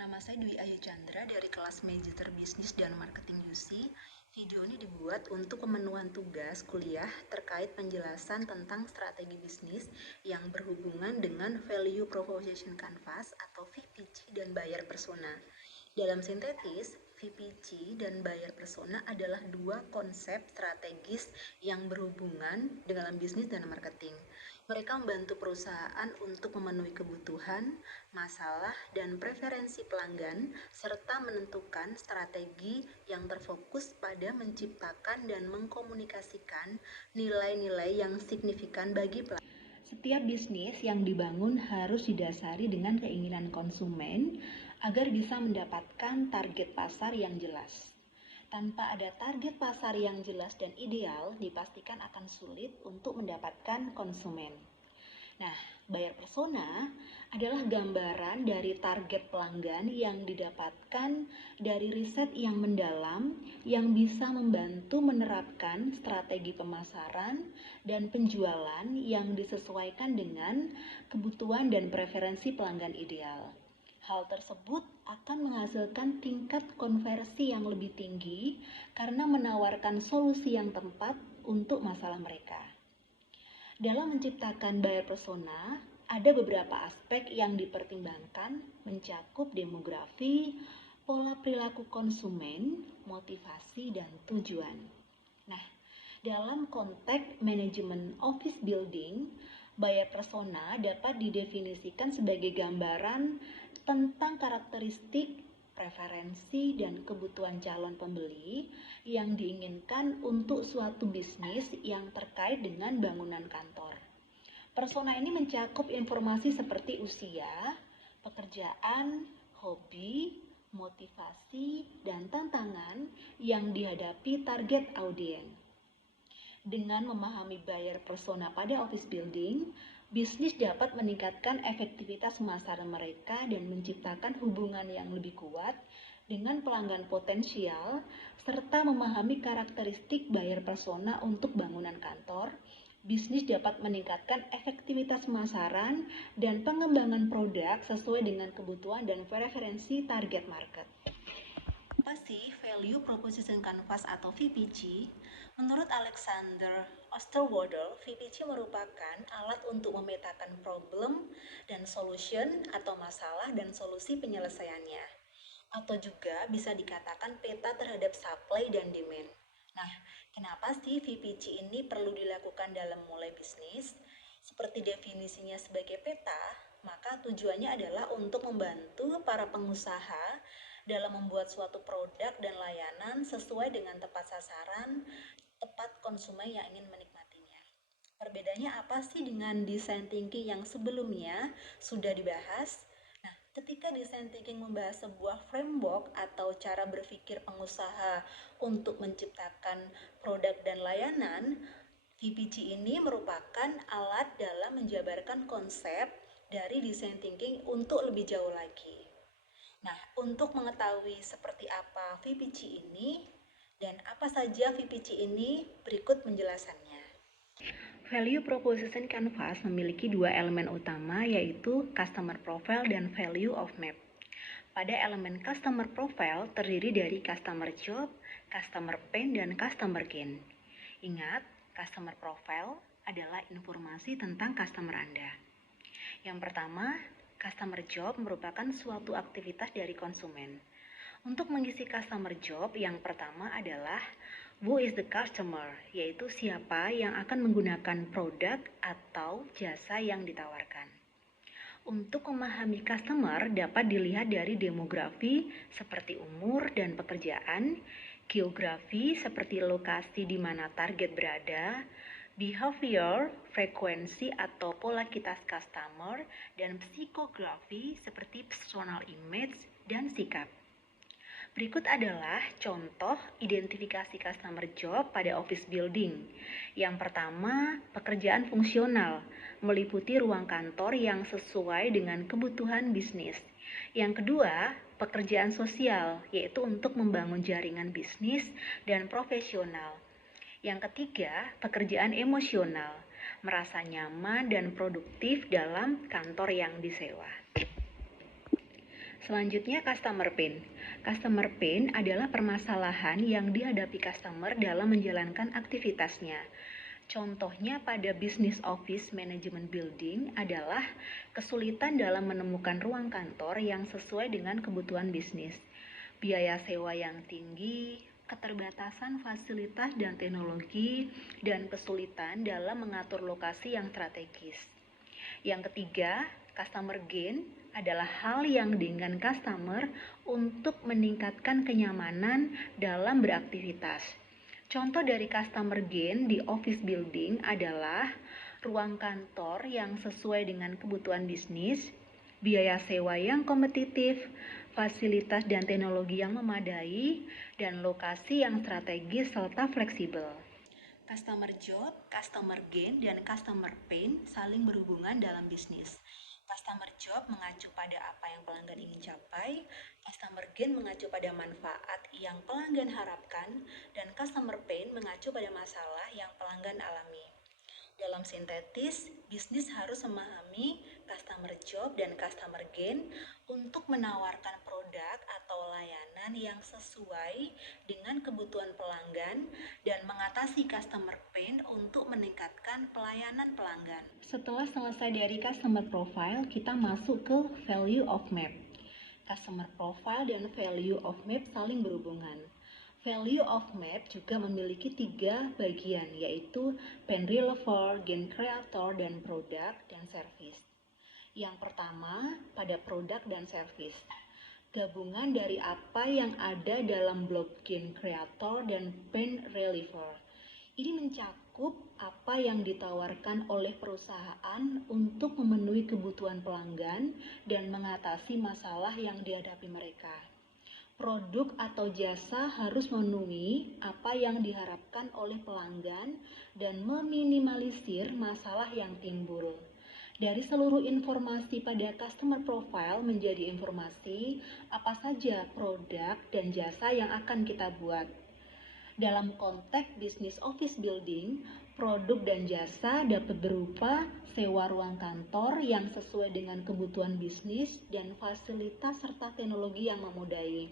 Nama saya Dwi Ayu Chandra dari kelas Magister Bisnis dan Marketing UC. Video ini dibuat untuk pemenuhan tugas kuliah terkait penjelasan tentang strategi bisnis yang berhubungan dengan Value Proposition Canvas atau VPC dan Buyer Persona. Dalam sintetis, VPC dan Buyer Persona adalah dua konsep strategis yang berhubungan dalam bisnis dan marketing. Mereka membantu perusahaan untuk memenuhi kebutuhan, masalah, dan preferensi pelanggan, serta menentukan strategi yang terfokus pada menciptakan dan mengkomunikasikan nilai-nilai yang signifikan bagi pelanggan. Setiap bisnis yang dibangun harus didasari dengan keinginan konsumen agar bisa mendapatkan target pasar yang jelas. Tanpa ada target pasar yang jelas dan ideal, dipastikan akan sulit untuk mendapatkan konsumen. Nah, buyer persona adalah gambaran dari target pelanggan yang didapatkan dari riset yang mendalam yang bisa membantu menerapkan strategi pemasaran dan penjualan yang disesuaikan dengan kebutuhan dan preferensi pelanggan ideal. Hal tersebut akan menghasilkan tingkat konversi yang lebih tinggi karena menawarkan solusi yang tepat untuk masalah mereka. Dalam menciptakan buyer persona, ada beberapa aspek yang dipertimbangkan mencakup demografi, pola perilaku konsumen, motivasi, dan tujuan. Nah, dalam konteks manajemen office building, buyer persona dapat didefinisikan sebagai gambaran tentang karakteristik, preferensi, dan kebutuhan calon pembeli yang diinginkan untuk suatu bisnis yang terkait dengan bangunan kantor. Persona ini mencakup informasi seperti usia, pekerjaan, hobi, motivasi, dan tantangan yang dihadapi target audiens. Dengan memahami buyer persona pada office building, bisnis dapat meningkatkan efektivitas pemasaran mereka dan menciptakan hubungan yang lebih kuat dengan pelanggan potensial, serta memahami karakteristik buyer persona untuk bangunan kantor. Bisnis dapat meningkatkan efektivitas pemasaran dan pengembangan produk sesuai dengan kebutuhan dan preferensi target market. Apa sih Value Proposition Canvas atau VPC? Menurut Alexander Osterwalder, VPC merupakan alat untuk memetakan problem dan solution atau masalah dan solusi penyelesaiannya. Atau juga bisa dikatakan peta terhadap supply dan demand. Nah, kenapa sih VPC ini perlu dilakukan dalam mulai bisnis? Seperti definisinya sebagai peta, maka tujuannya adalah untuk membantu para pengusaha dalam membuat suatu produk dan layanan sesuai dengan tepat sasaran, tepat konsumen yang ingin menikmatinya. Perbedaannya apa sih dengan design thinking yang sebelumnya sudah dibahas? Nah, ketika design thinking membahas sebuah framework atau cara berpikir pengusaha untuk menciptakan produk dan layanan, VPC ini merupakan alat dalam menjabarkan konsep dari design thinking untuk lebih jauh lagi. Nah, untuk mengetahui seperti apa VPC ini dan apa saja VPC ini, berikut penjelasannya. Value Proposition Canvas memiliki dua elemen utama, yaitu Customer Profile dan Value of Map. Pada elemen Customer Profile terdiri dari Customer Job, Customer Pain, dan Customer Gain. Ingat, Customer Profile adalah informasi tentang customer Anda. Yang pertama, Customer Job merupakan suatu aktivitas dari konsumen. Untuk mengisi customer job, yang pertama adalah who is the customer, yaitu siapa yang akan menggunakan produk atau jasa yang ditawarkan. Untuk memahami customer dapat dilihat dari demografi seperti umur dan pekerjaan, geografi seperti lokasi di mana target berada, behavior, frekuensi atau polaritas customer, dan psikografi seperti personal image dan sikap. Berikut adalah contoh identifikasi customer job pada office building. Yang pertama, pekerjaan fungsional, meliputi ruang kantor yang sesuai dengan kebutuhan bisnis. Yang kedua, pekerjaan sosial, yaitu untuk membangun jaringan bisnis dan profesional. Yang ketiga, pekerjaan emosional, merasa nyaman dan produktif dalam kantor yang disewa. Selanjutnya, customer pain. Customer pain adalah permasalahan yang dihadapi customer dalam menjalankan aktivitasnya. Contohnya pada Business Office Management Building adalah kesulitan dalam menemukan ruang kantor yang sesuai dengan kebutuhan bisnis, biaya sewa yang tinggi, keterbatasan fasilitas dan teknologi, dan kesulitan dalam mengatur lokasi yang strategis. Yang ketiga, customer gain adalah hal yang dengan customer untuk meningkatkan kenyamanan dalam beraktivitas. Contoh dari customer gain di office building adalah ruang kantor yang sesuai dengan kebutuhan bisnis, biaya sewa yang kompetitif, fasilitas dan teknologi yang memadai, dan lokasi yang strategis serta fleksibel. Customer job, customer gain, dan customer pain saling berhubungan dalam bisnis. Customer job mengacu pada apa yang pelanggan ingin capai, customer gain mengacu pada manfaat yang pelanggan harapkan, dan customer pain mengacu pada masalah yang pelanggan alami. Dalam sintetis, bisnis harus memahami customer job dan customer gain untuk menawarkan produk atau layanan yang sesuai dengan kebutuhan pelanggan dan mengatasi customer pain untuk meningkatkan pelayanan pelanggan. Setelah selesai dari customer profile, kita masuk ke value of map. Customer profile dan value of map saling berhubungan. Value of map juga memiliki 3 bagian, yaitu pain reliever, gain creator, dan product dan service. Yang pertama, pada produk dan service. Gabungan dari apa yang ada dalam blok gain creator dan pain reliever. Ini mencakup apa yang ditawarkan oleh perusahaan untuk memenuhi kebutuhan pelanggan dan mengatasi masalah yang dihadapi mereka. Produk atau jasa harus memenuhi apa yang diharapkan oleh pelanggan dan meminimalisir masalah yang timbul. Dari seluruh informasi pada customer profile menjadi informasi apa saja produk dan jasa yang akan kita buat. Dalam konteks business office building, produk dan jasa dapat berupa sewa ruang kantor yang sesuai dengan kebutuhan bisnis dan fasilitas serta teknologi yang memadai.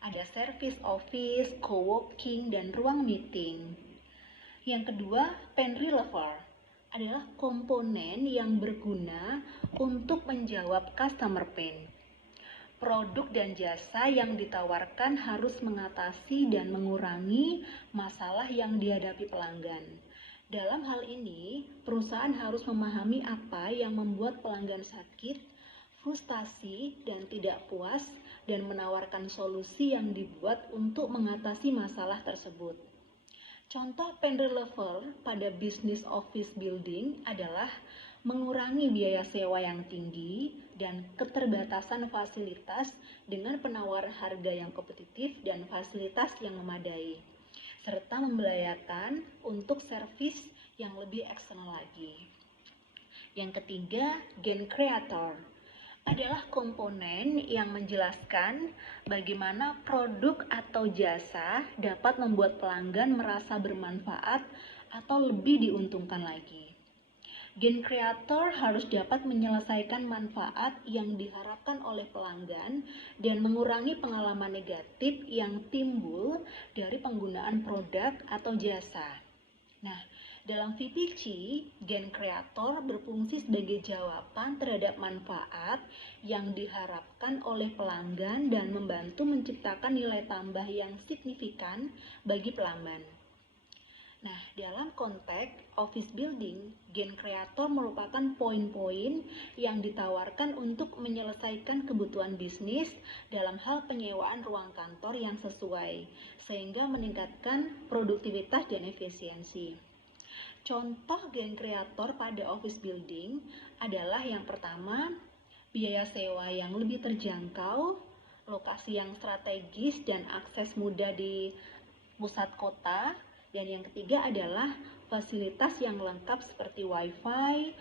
Ada service office, co-working, dan ruang meeting. Yang kedua, pain reliever adalah komponen yang berguna untuk menjawab customer pain. Produk dan jasa yang ditawarkan harus mengatasi dan mengurangi masalah yang dihadapi pelanggan. Dalam hal ini, perusahaan harus memahami apa yang membuat pelanggan sakit, frustasi, dan tidak puas, dan menawarkan solusi yang dibuat untuk mengatasi masalah tersebut. Contoh pain reliever pada business office building adalah mengurangi biaya sewa yang tinggi dan keterbatasan fasilitas dengan penawaran harga yang kompetitif dan fasilitas yang memadai, serta memberdayakan untuk servis yang lebih eksternal lagi. Yang ketiga, gain creator adalah komponen yang menjelaskan bagaimana produk atau jasa dapat membuat pelanggan merasa bermanfaat atau lebih diuntungkan lagi. Gain creator harus dapat menyelesaikan manfaat yang diharapkan oleh pelanggan dan mengurangi pengalaman negatif yang timbul dari penggunaan produk atau jasa. Nah, dalam VPC, gain creator berfungsi sebagai jawaban terhadap manfaat yang diharapkan oleh pelanggan dan membantu menciptakan nilai tambah yang signifikan bagi pelanggan. Nah, dalam konteks office building, gain creator merupakan poin-poin yang ditawarkan untuk menyelesaikan kebutuhan bisnis dalam hal penyewaan ruang kantor yang sesuai, sehingga meningkatkan produktivitas dan efisiensi. Contoh gain creator pada office building adalah yang pertama, biaya sewa yang lebih terjangkau, lokasi yang strategis dan akses mudah di pusat kota, dan yang ketiga adalah fasilitas yang lengkap seperti wifi,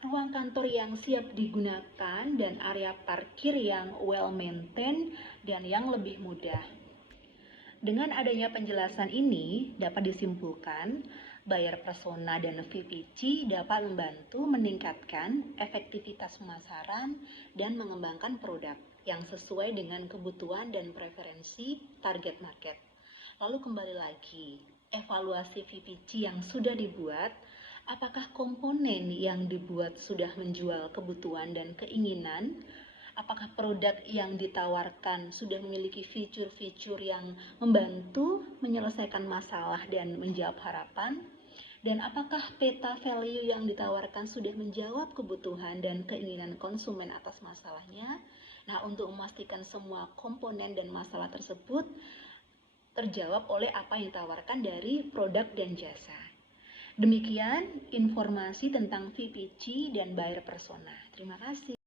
ruang kantor yang siap digunakan, dan area parkir yang well maintained dan yang lebih mudah. Dengan adanya penjelasan ini, dapat disimpulkan buyer persona dan VPC dapat membantu meningkatkan efektivitas pemasaran dan mengembangkan produk. yang sesuai dengan kebutuhan dan preferensi target market. Lalu kembali lagi, evaluasi VPC yang sudah dibuat, apakah komponen yang dibuat sudah menjual kebutuhan dan keinginan? Apakah produk yang ditawarkan sudah memiliki fitur-fitur yang membantu menyelesaikan masalah dan menjawab harapan? Dan apakah peta value yang ditawarkan sudah menjawab kebutuhan dan keinginan konsumen atas masalahnya? Nah, untuk memastikan semua komponen dan masalah tersebut terjawab oleh apa yang ditawarkan dari produk dan jasa. Demikian informasi tentang VPC dan buyer persona. Terima kasih.